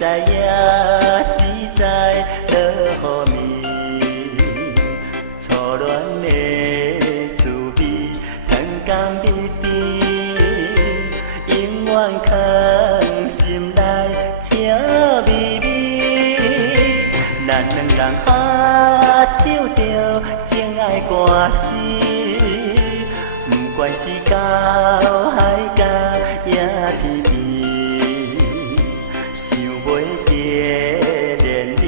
使也实在落雨暝，初恋的滋味，糖甘蜜甜，永远藏心内笑眯眯。咱两人握手着情爱歌词，不管是到海角也天边。想袂记连理，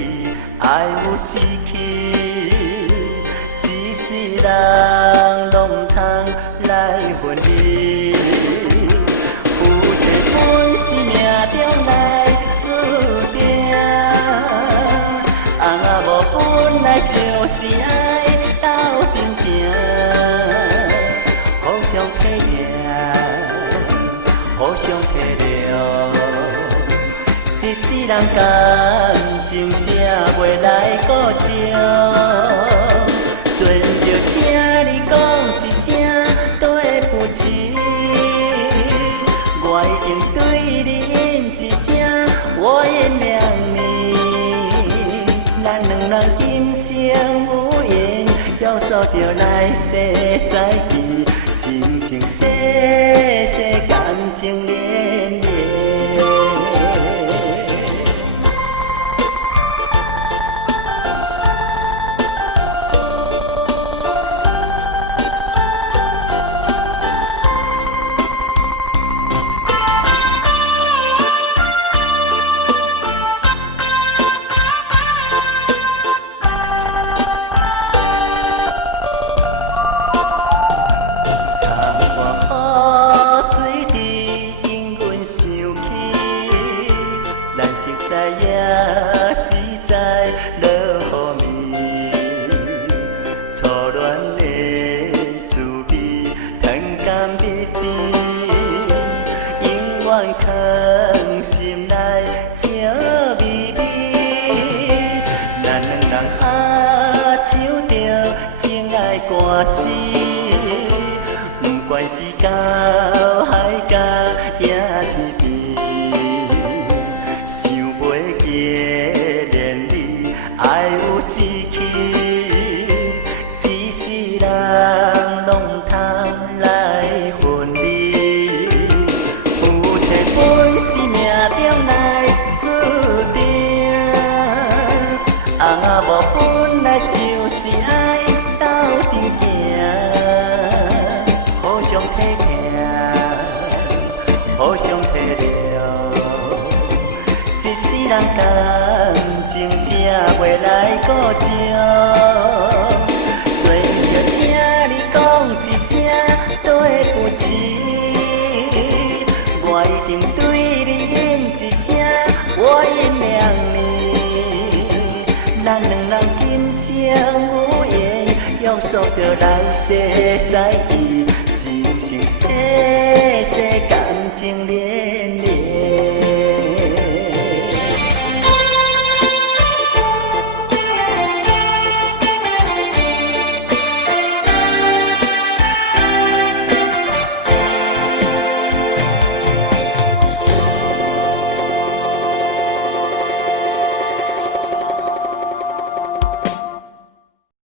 爱有志气，一世人拢通来分离。有这本是命中来注定，红仔无本来就是爱斗阵行，互相体贴，互相体谅。一世人感情才袂来搁情，全着请你讲一声对不起，我一定对你应一声我原谅你。咱两人今生有缘，约束着来世再见，生生世世感情连连。熟悉也实在落雨暝，初恋的滋味，糖甘蜜甜，永远藏心内笑眯眯。咱两人握手着情爱歌词，不管是到海角也天边。 爱有志气，一世人拢通来分离。有切本是命中来注定，红仔无本来就是爱斗阵行，互相体贴，互相体谅。 一世人感情才袂来搁情，做着请你讲一声对不起，我一定对你应一声我原谅你。咱两人今生有缘，约束着来世再见，生生世世感情连。